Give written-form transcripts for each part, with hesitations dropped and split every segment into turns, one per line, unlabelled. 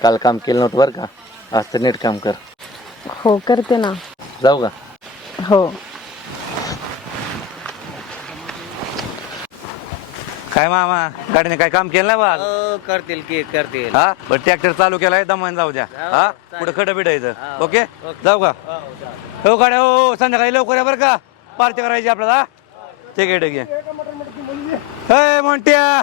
काल काम केलं नव्हतं बरं का, आज तर नीट काम कर.
हो करते ना.
जाऊ का?
हो.
काय मामा गाडीने काय काम केलं ना बा?
करतील की करतील.
हा बरं ट्रॅक्टर चालू केलाय दमान जाऊ द्या. हा पुढे खडं बिडायचं. ओके जाऊ का? हो गाड्या हो संध्याकाळी लवकर या बरं का, पार्टी करायची आपल्याला. ठीक आहे ठीक आहे. म्हणत्या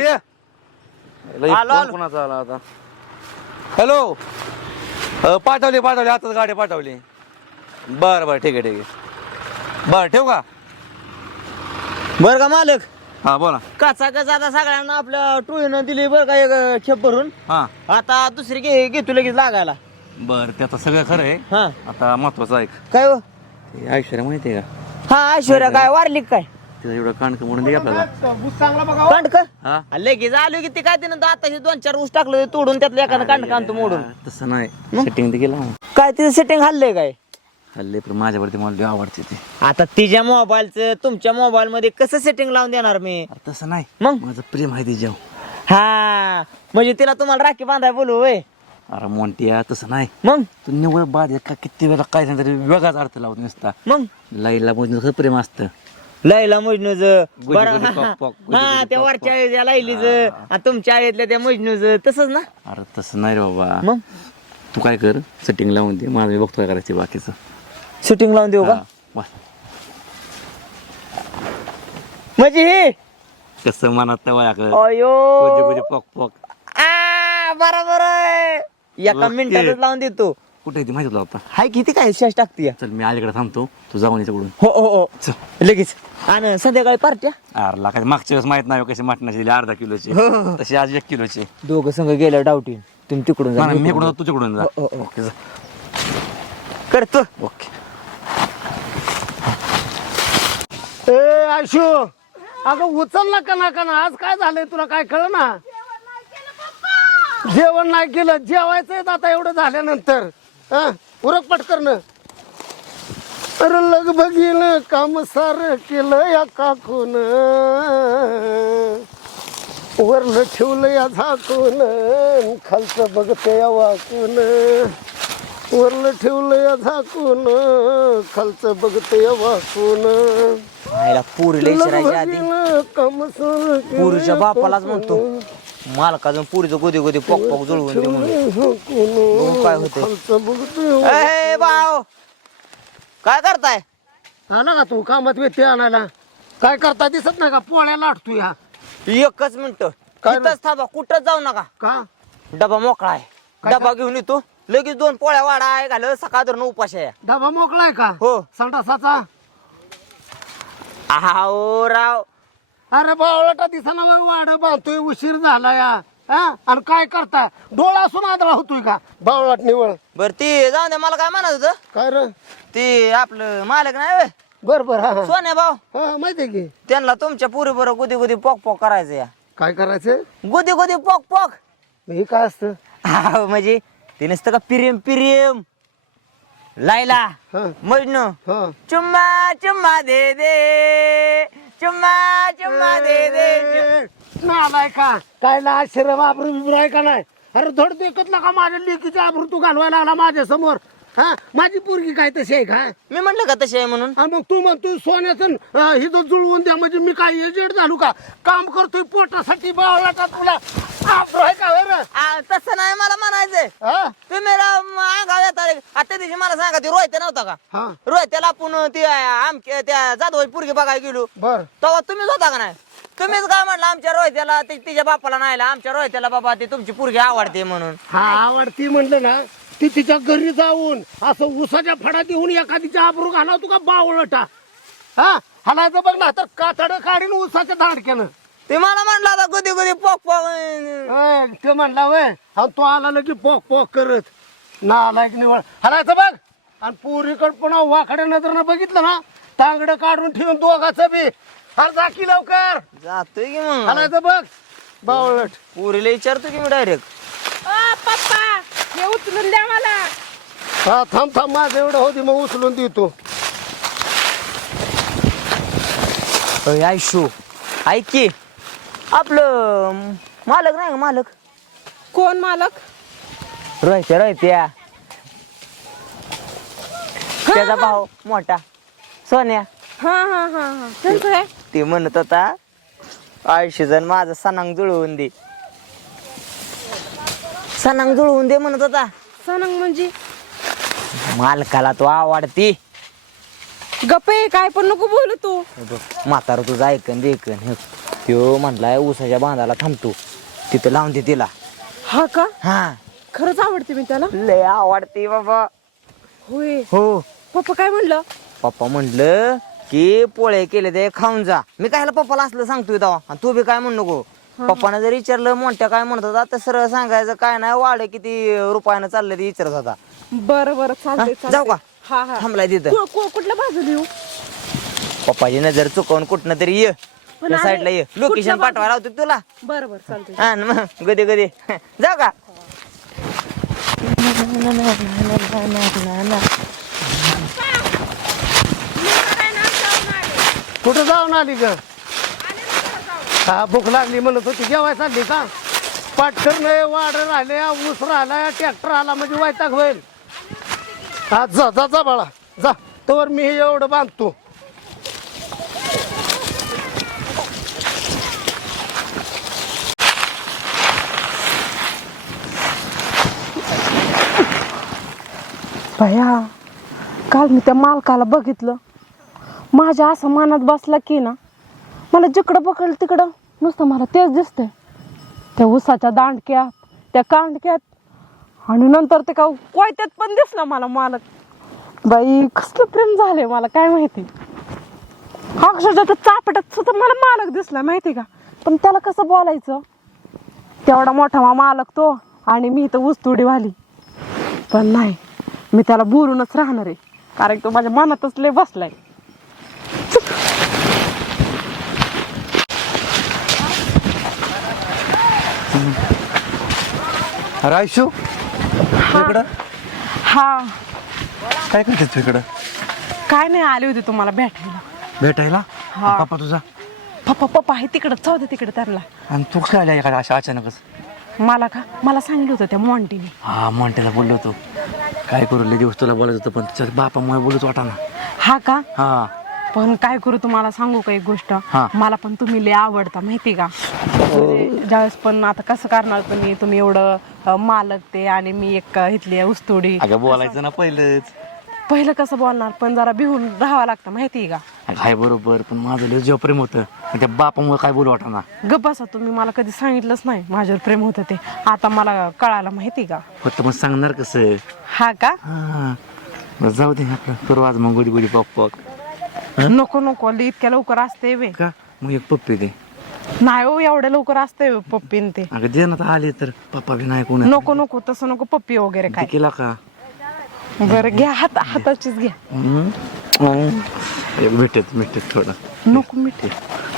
कोणाचा आला आता? हॅलो पाठवली आताच गाडी पाठवली. बरं बरं ठीक आहे ठीक आहे. बरं ठेवू का?
बर का मालक,
हा बोला.
काचा कचा आता सगळ्यांना आपल्या टोळीनं दिली बरं का एक खेप भरून.
हा
आता दुसरी घेतो लगेच लागायला.
बर ते आता सगळं खरं आहे.
हा
आता महत्वाचं ऐक,
काय हो?
ते ऐश्वर्या माहितीये का?
हा ऐश्वर्या काय वारली का काय?
तिचं एवढं कांडक म्हणून दे आपल्याला.
कांड
हा
लगेच आलो की ती काय तिनं आता 2-4 ऊस टाकलं तोडून त्यातलं एखादं कांड आणतो मोडून.
तसं नाही, सेटिंग ते केलं.
काय तिचं सेटिंग हल्लंय काय?
हल्ले पण माझ्यावरती मला लय आवडते ते.
आता तिच्या मोबाईलचं तुमच्या मोबाईल मध्ये कसं सेटिंग लावून देणार मी?
अरे तसं नाही,
मग
माझं प्रेम आहे तिच्यावर.
हा म्हणजे तिला तुम्हाला राखी बांधाय बोलू वय?
अरे मोंटिया तसं नाही,
मग
तू निवड बाद आहे का, किती वेळा काय सांगता वेगळाच अर्थ लावत नसता.
मग
लाईला म्हणजे प्रेम असतं.
लैला मजनूच
गुदी गुदी पॉक पॉक, गुदी
हा
गुदी
त्या
पॉक
वरच्या
पॉक.
आळीच्या लाईलीच आणि तुमच्या आळीतल्या त्या मजनूच तसंच ना.
अरे तसं नाही रे बाबा.
मग
तू काय कर, सेटिंग लावून दे, माझं मी बघतो काय करायचं बाकीचं.
शूटिंग लावून देऊ का?
हा, बस.
म्हणजे हे
कसं मनात तवा कर,
अयो
गुदी गुदी पॉक पॉक.
बरोबर आहे. एका
ओके.
मिनिटातच लावून देतो.
कुठे आहे ती माहिती तुला आता?
हाय किती काय शेष टाकते.
चल मी अलीकडे थांबतो, तू जाऊन याच्याकडून.
हो हो हो
चल.
लगेच. आणि संध्याकाळी पार्ट्या
अरे लाखाची मागच्या वेळेस माहित नाही कशी मटणाची दिली, अर्धा किलोची, तशी आज 1 किलोची.
दोघं संघ गेल्या डावटीन. तुम्ही तिकडून जा
मी इकडून जातो, तुझ्याकडून जा.
हो, हो.
ओके जा.
करतो.
ओके.
आयशू अगं उचलला का ना आज काय झालंय तुला काय कळ ना? जेवण नाही केलं, जेवायचंय आता एवढं झाल्यानंतर. उरक पटकन. अरे लग बघीन काम सार केलं या काकून, वरलं ठेवलं या झाकून, खालचं बघते या वाकून. वरलं ठेवलं या झाकून, खालचं बघते या वाकून.
पुरीला विचारायच्या आधी पुरीच्या बापालाच म्हणतो मालकाजून पुरीचं गोदी गोदी पॉक पॉक जुळवून दे म्हणून. बघू काय होते. ए भाऊ काय करताय?
आला का तू कामात व्यत्यय आणायला? काय करता दिसत नाही का? पोळ्या लाटतो या.
एकच मिनिट इथंच थांबा, कुठं जाऊ नका.
का
डबा मोकळा आहे, डबा घेऊन येतो लगेच. 2 पोळ्या वाडा आहे घाल, सकाळ धरून उपाशी आहे.
डबा मोकळाय का?
हो.
संडासाचा?
आहो राव
अरे बावळाटा दिसाना वाड बांधतोय, उशीर झाला या. आणि काय करताय? डोळा असून आदळा होतोय का बावळाट निवळ?
बर ती जाऊ दे. मला काय म्हणत होतं
काय रे?
ते आपलं मालक नाही व्हय,
बर बर. हा
सोन्या भाऊ,
हा माहितीये की.
त्यांना तुमच्या पुरी बरोबर गुदी गुदी पॉक पॉक करायचं या.
काय करायचंय?
गुदी गुदी पॉक पॉक.
हे काय असतं?
म्हणजे ते नसतं का पिरेम पिरेम. लायला
हा
मजनू
हा.
चुम्मा चुम्मा दे दे, चुम्मा चुम्मा दे दे.
नालाय का काय ना आश्रम आबरू बिबरू आहे का नाही? अरे धड देखतला का माझ्या लेकीच्या आबरू तू घालवायला लागला माझ्या समोर? माझी पोरगी काय तशी आहे का?
मी म्हंटल का तशी आहे म्हणून.
मग तू म्हणतो सोन्याचं हिथं जुळवून द्या, म्हणजे मी काय एजेड झालो का? काम करतोय पोटासाठी बावळाटा तुला आबरू आहे का?
तसं नाही मला म्हणायचंय. तुम्ही अंगाव येता आता दिवशी मला सांगा ती रोहित्या नव्हता का?
हा
रोहित्याला आपण ती आमच्या त्या जाधवाई पुरगी बघायला गेलो
बर.
तेव्हा तुम्हीच होता का नाही? तुम्हीच काय म्हटलं आमच्या रोहित्याला तिच्या बापाला नाही, आमच्या रोहित्याला बाबा ती तुमची पुरगी आवडते म्हणून.
हा आवडती म्हणलं ना, ती तिच्या घरी जाऊन असं उसाच्या फडा देऊन एखादीच्या आबरू घालावतो का बावळटा? हलायचं बघ ना तर कातड काढीन उसाच्या दांडक्यानं.
ते मला म्हटलं आता गुदी गुदी पॉक पॉक.
ते म्हणला वय तो आला की पोक पोक करत नालायक निवळ. हलायचं बघ. आणि पुरीकड पुन्हा वाकड्या नजरनं बघितलं ना, तांगड काढून ठेवून दोघाचं बी. अरे जा की लवकर.
जातोय की मग.
हलायचं बघ बावळट.
पुरीला विचारतो की मी डायरेक्ट.
पप्पा हे उचलून द्या मला.
हा थांब थांब, माझं एवढं होती मग उचलून देतो.
आयशू ऐक की, आपलं मालक नाही का? मालक
कोण मालक?
रोहित्या त्याचा भाऊ मोठा सोन्या
हा हा हा हा त्यांचं आहे.
ते म्हणत होता 80 जण माझं सणांग जुळवून दे, सणांग जुळवून दे म्हणत होता.
सनंग म्हणजे
मालकाला तो आवडती.
गप्पे काय पण नको बोलू तू.
म्हातारा तुझं ऐकन देखन त्यो म्हटलाय ऊसाच्या बांधाला थांबतो तिथं लावून दे तिला.
हा का
हा
खरंच आवडते मी त्याला.
लय आवडती बाबा.
होय
हो
पप्पा काय म्हणलं.
पप्पा म्हटलं की पोळे केले ते खाऊन जा. मी कायला पप्पाला असलं सांगतोय तेव्हा, आणि तू बी काय म्हणू नको. पप्पाने जर विचारलं मोठ्या काय म्हणत होता तर सरळ सांगायचं काय नाही, वाढ किती रुपयानं चाललं ते विचारत होता.
बरं बरं चालतंय
हा, जाऊ का?
हा हा
थांबलाय तिथं.
कुठल्या बाजूला येऊ.
पप्पाची नजर चुकवून कुठनं तरी ये
पण
त्या साईडला ये.
कुठल्या
लोकेशन
बाजूला?
पाठवायला होतं तुला.
बरं बरं चालतंय.
हा न मग गदे गदे जाऊ का.
कुठं जाऊन आली ग. हा भूक लागली म्हणत होती, जेवाय चालली का. पाटकर नाही वाढ राहिले, ऊस राहिला, ट्रॅक्टर आला म्हणजे वैताग होईल. हा जा जा जा बाळा जा, तोवर मी हे एवढं बांधतो.
भया काल मी त्या मालकाला बघितलं, माझ्या असं मनात बसला की ना, मला जिकडं बघल तिकडं नुसतं मला तेच दिसतंय. त्या उसाच्या दांडक्यात, त्या कांडक्यात, आणि नंतर ते का कोयत्यात पण दिसला मला मालक. बाई कसलं प्रेम झालंय मला काय माहिती. अक्षरशः त्या चापट्यात सुद्धा मला मालक दिसला माहिती का. पण त्याला कसं बोलायचं, तेवढा मोठा मालक तो आणि मी इथं ऊसतोडी वाली. पण नाही, मी त्याला बोलूनच राहणार आहे, कारण तो माझ्या मनातच लय बसलाय.
रायशू इकडं
हा
काय करते तू इकडं.
काय नाही, आले होते तुम्हाला भेटायला.
भेटायला.
हा.
पप्पा तुझा
पप्पा आहे तिकडं, जाऊ दे तिकडे त्यांना.
आणि तू काय आली अशा अचानकच.
मला का मला सांगितलं होतं त्या मॉन्टीने.
हा मॉन्टेला बोललो होतो काय करू लय दिवस तुला बोलायचं होतं, पण तुझ्या बापामुळे बोलत वाटा ना.
हा का.
हा
पण काय करू, तुम्हाला सांगू का एक गोष्ट.
हा.
मला पण तुम्ही लय आवडता माहिती का. म्हणजे ज्यावेळेस पण आता कसं करणार तुम्ही एवढं मालक ते आणि मी एक इथली ऊसतोडी.
अगं बोलायचं ना पहिलंच.
पहिलं कसं बोलणार, पण जरा भिवून राहावं लागतं माहिती का.
हाय बरोबर, पण माझं लय जेव्हा प्रेम होतं पण त्या बापामुळे काय बोलू वाटा ना.
गप्प बसा तुम्ही, मला कधी सांगितलंच नाही माझ्यावर प्रेम होतं ते. आता मला कळालं माहिती का.
फक्त मग सांगणार कसं.
हा का.
हा बरं जाऊ दे, आपलं करू आज मग गोडी गोडी पॉक पॉक.
नको इतक्या लवकर असते वे.
का मग एक पप्पी दे.
नाही हो, एवढ्या लवकर असते पप्पीन ते.
अगं दे ना, तर आले तर पप्पा बी नाही कोण.
नको तसं नको, पप्पी वगैरे काय.
केला का.
बरं घ्या, हाताचीच घ्या.
भेटत थोडं
नको मिठी.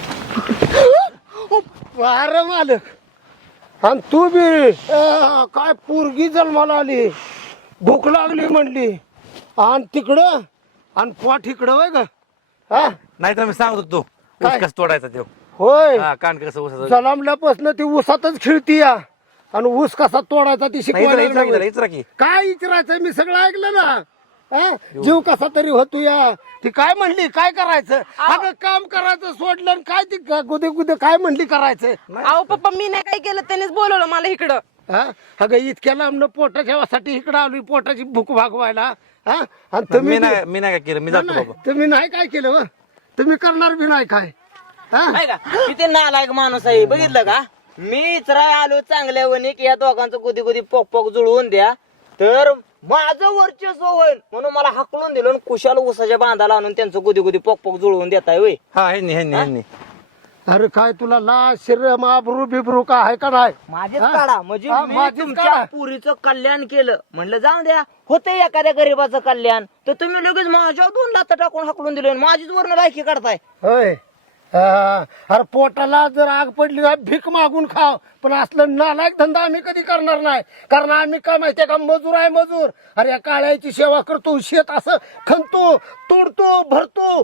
अरे मालक, आणि तू बी काय पोरगी जन्माला आली, भूक लागली म्हणली, आणि तिकडं आणि पोट इकडं होय ग. हा
नाही तर मी सांगतो तू
काय?
ऊस कसं तोडायचा तो.
होय,
हा कांड कसं ऊसाचं.
जन्मल्यापासून ती ऊसातच खेळती या, आणि ऊस कसा तोडायचा ती शिकवायला लागली.
इचरा की.
काय विचारायचं, मी सगळं ऐकलं ना. हा? जीव कसा तरी होतो या. ती काय म्हणली, काय करायचं. अगं काम करायचं सोडलं, आणि काय ती गुदे काय म्हणली करायचं.
अहो पप्पा, मी नाही काय केलं, त्यानेच बोलवलं मला इकडं.
हा अगं इतक्या लांबनं पोटा ठेवासाठी इकडं आलोय, पोटाची भूक भागवायला. हा आणि तुम्ही
मी नाही काय केलं, मी जातो बाबा.
तुम्ही नाही काय केलं व? तुम्ही करणार बी नाही काय. हा
काय का किती नालायक माणूस आहे बघितलं का. मी इचराय आलो चांगल्या वणिक, या दोघांचं कुदी कुदी पोक पोक जुळवून द्या तर माझं वर्चस्व होईल म्हणून मला हाकलून दिलं, कुशाल उसाच्या बांधाला आणून त्यांचं कुदी कुदी पोक पोक जुळवून देताय होय.
हा हे
अरे काय तुला लाज शरीर आबरू बिबरू का आहे का नाही.
माझेच
हा?
काढा म्हणजे
हा,
मी
माझीच
तुमच्या
काढा.
पुरीचं कल्याण केलं म्हणलं, जाऊ द्या होते एखाद्या गरीबाचं कल्याण, तर तुम्ही लगेच माझ्यावर 2 लाथा टाकून हाकलून दिले, माझीच वर्ण लायकी काढताय.
होय. हा, अरे पोटाला जर आग पडली ना भीक मागून खाव, पण असलं नालायक धंदा आम्ही कधी करणार नाही. कारण आम्ही काय माहितीये का, मजूर आहे मजूर. अरे या काळ्याची सेवा करतो, शेत असं खणतो, तोडतो, भरतो,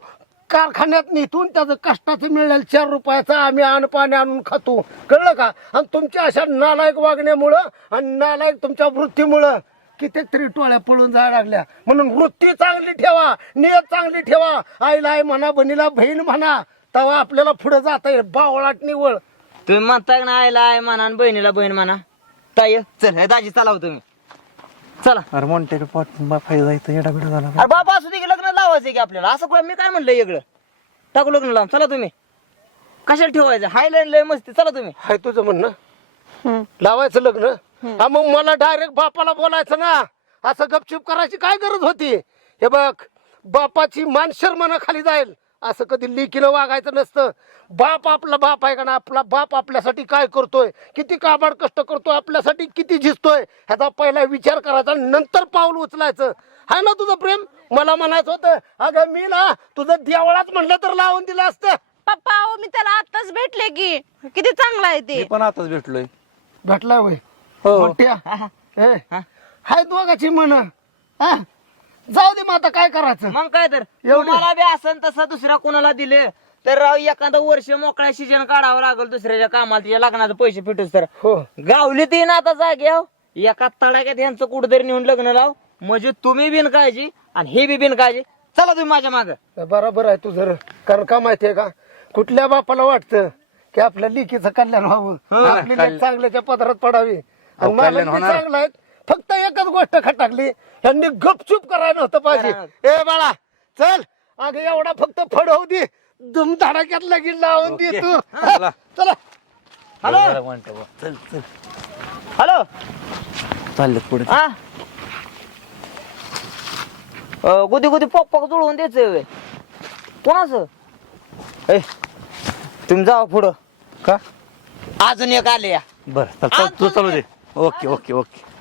कारखान्यात नेतून त्याचं कष्टाचं मिळेल 4 रुपयाचा आम्ही अन्न पाणी आणून खातो, कळलं का? आणि तुमच्या अशा नालायक वागण्यामुळं आणि नालायक तुमच्या वृत्तीमुळं कित्येक तरी टोळ्या पळून जायला लागल्या. म्हणून वृत्ती चांगली ठेवा, नियत चांगली ठेवा. आईला आई म्हणा, बहिणीला बहीण म्हणा, तेव्हा आपल्याला पुढे जाता येईल. बावळाट निवळ.
तुम्ही म्हणताय ना आईला आई म्हणा आणि बहिणीला बहीण म्हणा. ताई चल हे दाजी चालाव तुम्ही चला.
अरे मोठे फायदा जायचं येडा बिडा झाला.
अरे बाबा असू दे की लग्न लावायचं की आपल्याला. असं काय मी काय म्हणलं वेगळं टाकू लग्न लावून. चला तुम्ही कशाला ठेवायचं हायलाईन लय मस्ती. चला तुम्ही.
हाय तुझं म्हणणं लावायचं लग्न? हा मग मला डायरेक्ट बापाला बोलायचं ना. असं गपचूप करायची काय गरज होती? हे बघ, बापाची मान शर्मानं खाली जाईल. असं कधी लेकीनं वागायचं नसतं. बाप आपला बाप आहे का ना. आपला बाप आपल्यासाठी काय करतोय, किती काबाड कष्ट करतोय, आपल्यासाठी किती झिजतोय, ह्याचा पहिला विचार करायचा, नंतर पाऊल उचलायचं. हाय ना तुझं प्रेम? मला म्हणायचं होतं अगं मी ना तुझं देवळाच म्हणलं तर लावून दिलं असतं.
पप्पा अहो मी त्याला आताच भेटले की किती चांगला आहे ते.
मी पण आताच भेटलोय.
भेटला होय
हो.
मोठ्या? हाय दोघाची म्हण. जाऊ दे मग आता काय करायचं.
मग काय तर
एवढं?
तुम्हाला बी असं तसं दुसऱ्या कोणाला दिले तर राव एखादं वर्ष मोकळ्या सीजन काढावं लागेल दुसऱ्याच्या कामाला. तिच्या लग्नाचे पैसे फिटूस तर
हो
गावली ती ना आता जाग्याव एका तडाक्यात यांचं कुठेतरी नेऊन लग्न लाव. म्हणजे तुम्ही बिन काळजी आणि हे बी बिन काळजी. चला तुम्ही माझ्या माग.
बरोबर आहे तुझं. कारण का माहितीये का, कुठल्या बापाला वाटतं की आपल्या लेकीचं कल्याण व्हावं, आपली लेक चांगल्याच्या पदरात पडावी. आणि मला चांगलं आहे. फक्त एकच गोष्ट खटाकली, यांनी गपचूप करायला नव्हतं पाहिजे. ए बाळा चल, अगं एवढा फक्त फडवू दे, दुम धडाक्यात लगीन लावून दे तू. चला.
हॅलो
चल चल
हॅलो
चालले पुढे.
हा गुदी गुदी पॉक पॉक जुळवून द्यायचं कोणाचं? ए तुम्ही जावा पुढं.
का?
अजून एक आले या.
बरं चल तू चालू दे. Okay okay okay.